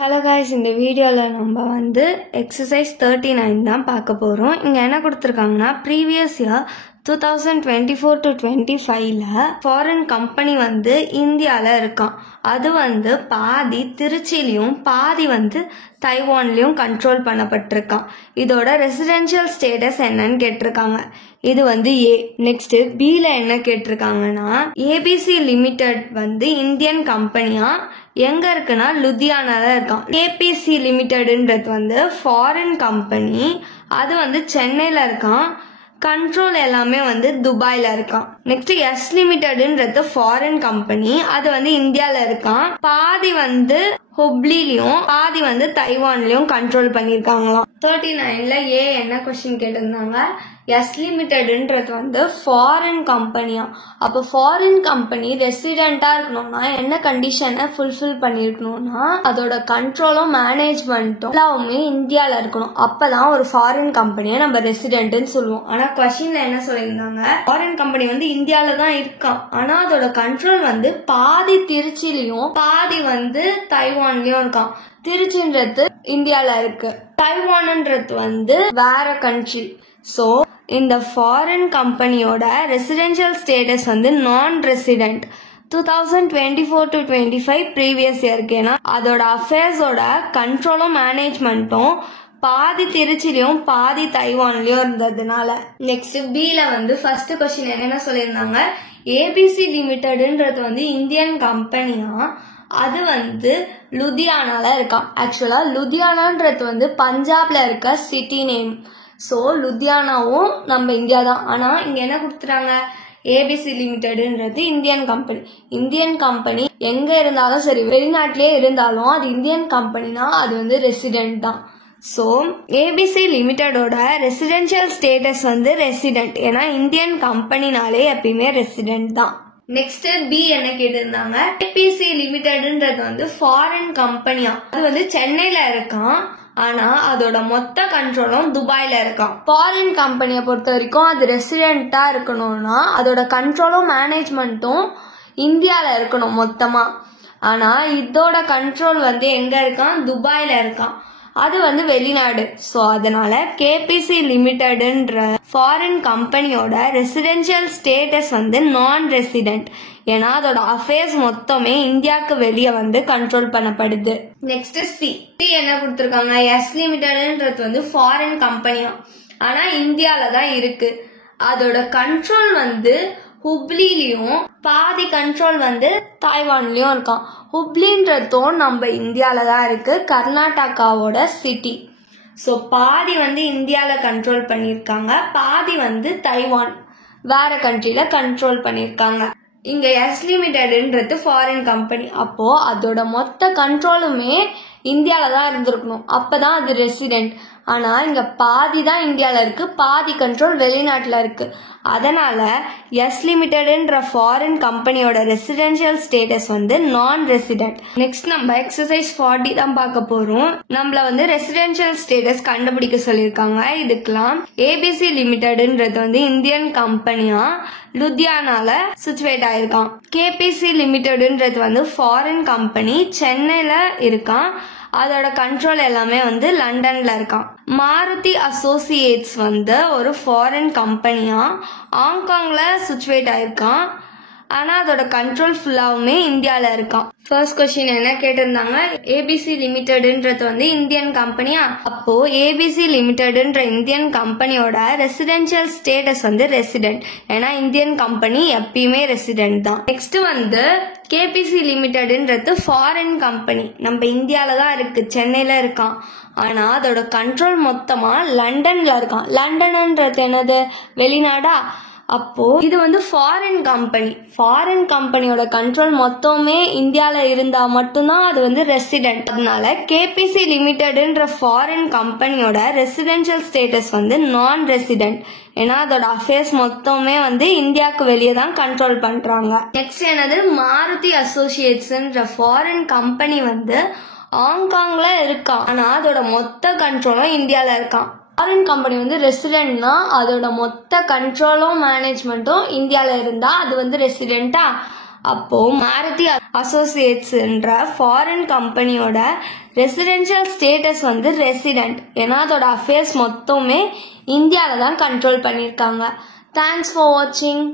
Hello guys, இந்த வீடியோவில் நம்ம எக்ஸசைஸ் 39 தான் பார்க்க போகிறோம். இங்கே என்ன கொடுத்துருக்காங்கன்னா, ப்ரீவியஸ் இயர் 2024 to 25ல் ஃபாரின் கம்பெனி இந்தியாவில் இருக்கான். அது பாதி திருச்சிலையும் பாதி தைவான்லையும் கண்ட்ரோல் பண்ணப்பட்டிருக்கான். இதோட ரெசிடென்ஷியல் ஸ்டேட்டஸ் என்னன்னு கேட்டிருக்காங்க. இது ஏ. நெக்ஸ்ட் பில என்ன கேட்டிருக்காங்கன்னா, ஏபிசி லிமிடெட் இந்தியன் கம்பெனியா எங்க இருக்குன்னா லுதியானால இருக்கான். கேபிசி லிமிடெட்ன்றது ஃபாரின் கம்பெனி, அது சென்னையில இருக்கான். கண்ட்ரோல் எல்லாமே துபாயில இருக்கான். நெக்ஸ்ட் எஸ் லிமிடெட்ன்றது ஃபாரின் கம்பெனி, அது இந்தியால இருக்கான். பாதி ஹுப்ளிலையும் பாதி தைவான்லயும் கண்ட்ரோல் பண்ணிருக்காங்களாம். 39ல ஏ என்ன கொஸ்டின் கேட்டிருந்தாங்க, எஸ் லிமிடெட்ன்றது ஃபாரின் கம்பெனியா. அப்போ ஃபாரின் கம்பெனி ரெசிடென்டா இருக்கணும்னா என்ன கண்டிஷனை ஃபுல்ஃபில் பண்ணிருக்கணும்னா, அதோட கண்ட்ரோலும் மேனேஜ்மெண்ட்டும் எல்லாமே இந்தியால இருக்கணும். அப்பதான் ஒரு ஃபாரின் கம்பெனியை நம்ம ரெசிடென்ட்னு சொல்லுவோம். ஆனா கொஸ்டின்ல என்ன சொல்லியிருந்தாங்க, ஃபாரின் கம்பெனி இந்தியால தான் இருக்கான். ஆனா அதோட கண்ட்ரோல் பாதி திருச்சிலையும் பாதி தைவான்லயும் இருக்கான். திருச்சின்றது இந்தியால இருக்கு, தைவான்ன்றது வேற கண்ட்ரி. சோ இந்த ஃபாரின் கம்பெனியோட ரெசிடென்ஷியல் ஸ்டேட்டஸ் நான் ரெசிடென்ட் 2024 to 25 ப்ரீவியஸ் இயருக்கு. ஏன்னா அதோட அஃபேர்ஸோட கண்ட்ரோலும் மேனேஜ்மெண்ட்டும் பாதி திருச்சிலையும் பாதி தைவான்லயும் இருந்ததுனால. நெக்ஸ்ட் பில ஃபர்ஸ்ட் கொஸ்டின் என்ன சொல்லியிருந்தாங்க, ஏபிசி லிமிடெட்ன்றது இந்தியன் கம்பெனியா, அது லுதியானால இருக்கான். ஆக்சுவலா லுதியானான்றது பஞ்சாப்ல இருக்க சிட்டி நேம். ஸோ லுதியானாவும் நம்ம இந்தியா தான். ஆனா இங்க என்ன கொடுத்துறாங்க, ஏபிசி லிமிடெட்ன்றது இந்தியன் கம்பெனி. இந்தியன் கம்பெனி எங்க இருந்தாலும் சரி, வெளிநாட்டிலே இருந்தாலும் அது இந்தியன் கம்பெனினா அது ரெசிடென்ட் தான். ஸோ ஏபிசி லிமிடெடோட ரெசிடென்ஷியல் ஸ்டேட்டஸ் ரெசிடென்ட். ஏன்னா இந்தியன் கம்பெனினாலே எப்பயுமே ரெசிடென்ட் தான். நெக்ஸ்ட் பி என்ன கேட்டிருந்தாங்க, ஏபிசி லிமிடெட்ன்றது ஃபாரின் கம்பெனியா, அது சென்னையில இருக்கான். ஆனா அதோட மொத்த கண்ட்ரோலும் துபாயில இருக்கான். ஃபாரின் கம்பெனியை பொறுத்த வரைக்கும் அது ரெசிடென்டா இருக்கணும்னா அதோட கண்ட்ரோலும் மேனேஜ்மெண்ட்டும் இந்தியால இருக்கணும் மொத்தமா. ஆனா இதோட கண்ட்ரோல் எங்க இருக்கான், துபாயில இருக்கான். அது வெளிநாடு. ஸோ அதனால கேபிசி லிமிடெட்ன்ற ஃபாரின் கம்பெனியோட ரெசிடென்ஷியல் ஸ்டேட்டஸ் நான் ரெசிடென்ட். ஏன்னா அதோட அஃபேர்ஸ் மொத்தமே இந்தியாவுக்கு வெளியே கண்ட்ரோல் பண்ணப்படுது. நெக்ஸ்ட் சி என்ன கொடுத்துருக்காங்க, எஸ் லிமிடெட்ன்றது ஃபாரின் கம்பெனியா, ஆனா இந்தியால தான் இருக்கு. அதோட கண்ட்ரோல் ஹுப்ளிலையும் பாதி கண்ட்ரோல் தைவான்லயும் இருக்கான். ஹுப்ளின்றதும் நம்ம இந்தியால தான் இருக்கு, கர்நாடகாவோட சிட்டி. ஸோ பாதி இந்தியால கண்ட்ரோல் பண்ணிருக்காங்க, பாதி தைவான் வேற கண்ட்ரில கண்ட்ரோல் பண்ணிருக்காங்க. இங்க எஸ் லிமிடெட்ன்றது ஃபாரின் கம்பெனி, அப்போ அதோட மொத்த கண்ட்ரோலுமே இந்தியால தான் இருந்திருக்கணும், அப்பதான் அது ரெசிடென்ட். ஆனா இங்க பாதி தான் இந்தியால இருக்கு, பாதி கண்ட்ரோல் வெளிநாட்டுல இருக்கு. அதனால எஸ் லிமிடெட்ன்ற ஃபாரின் கம்பெனியோட ரெசிடென்ஷியல் ஸ்டேட்டஸ் நான் ரெசிடென்ட். நெக்ஸ்ட் நம்ம எக்ஸசைஸ் 40 தான் பார்க்க போறோம். நம்மள ரெசிடென்ஷியல் ஸ்டேட்டஸ் கண்டுபிடிக்க சொல்லியிருக்காங்க. இதுக்கெல்லாம் ஏபிசி லிமிடெட்ன்றது இந்தியன் கம்பெனியா லுதியானால சிச்சுவேட் ஆயிருக்கான். கேபிசி லிமிடெட்ன்றது ஃபாரின் கம்பெனி, சென்னையில இருக்கான். அதோட கண்ட்ரோல் எல்லாமே லண்டன்ல இருக்கான். மாருதி அசோசியேட்ஸ் ஒரு ஃபாரின் கம்பெனியா ஹாங்காங்ல சிச்சுவேட் ஆயிருக்கான். ஆனா அதோட கண்ட்ரோல் ஃபுல்லாவுமே இந்தியால இருக்கான். ஃபர்ஸ்ட் கொஸ்டின் என்ன கேட்டிருந்தாங்க, ஏபிசி லிமிடெட்ன்றது இந்தியன் கம்பெனியா. அப்போ ஏபிசி லிமிடெட்ன்ற இந்தியன் கம்பெனியோட ரெசிடென்ஷியல் ஸ்டேட்டஸ் ரெசிடென்ட். ஏன்னா இந்தியன் கம்பெனி எப்பயுமே ரெசிடென்ட் தான். நெக்ஸ்ட் கேபிசி லிமிடெட்ன்றது ஃபாரின் கம்பெனி, நம்ம இந்தியால தான் இருக்கு, சென்னையில இருக்கான். ஆனா அதோட கண்ட்ரோல் மொத்தமா லண்டன்ல இருக்கான். லண்டன்ன்றது என்னது, வெளிநாடா. அப்போ இது ஃபாரின் கம்பெனி, ஃபாரின் கம்பெனியோட கண்ட்ரோல் மொத்தமே இந்தியால இருந்தா மட்டும்தான் அது ரெசிடென்ட். அதனால கேபிசி லிமிடெட்ன்ற ஃபாரின் கம்பெனியோட ரெசிடென்ஷியல் ஸ்டேட்டஸ் நான் ரெசிடென்ட். ஏன்னா அதோட அஃபேர்ஸ் மொத்தமே இந்தியாவுக்கு வெளியே தான் கண்ட்ரோல் பண்றாங்க. நெக்ஸ்ட் என்னது, மாருதி அசோசியேட்ஸ்ன்ற ஃபாரின் கம்பெனி ஹாங்காங்ல இருக்கான். ஆனா அதோட மொத்த கண்ட்ரோலும் இந்தியால இருக்கான். ஃபாரின் கம்பெனி ரெசிடென்ட்னா அதோட மொத்த கண்ட்ரோலும் மேனேஜ்மெண்ட்டும் இந்தியால இருந்தா அது ரெசிடென்டா. அப்போது மாருதி அசோசியேட்ஸ்ன்ற ஃபாரின் கம்பெனியோட ரெசிடென்ஷியல் ஸ்டேட்டஸ் வந்து ரெசிடென்ட், ஏன்னா அதோட அஃபேர்ஸ் மொத்தமே இந்தியாவில் தான் கண்ட்ரோல் பண்ணியிருக்காங்க. தேங்க்ஸ் ஃபார் வாட்சிங்.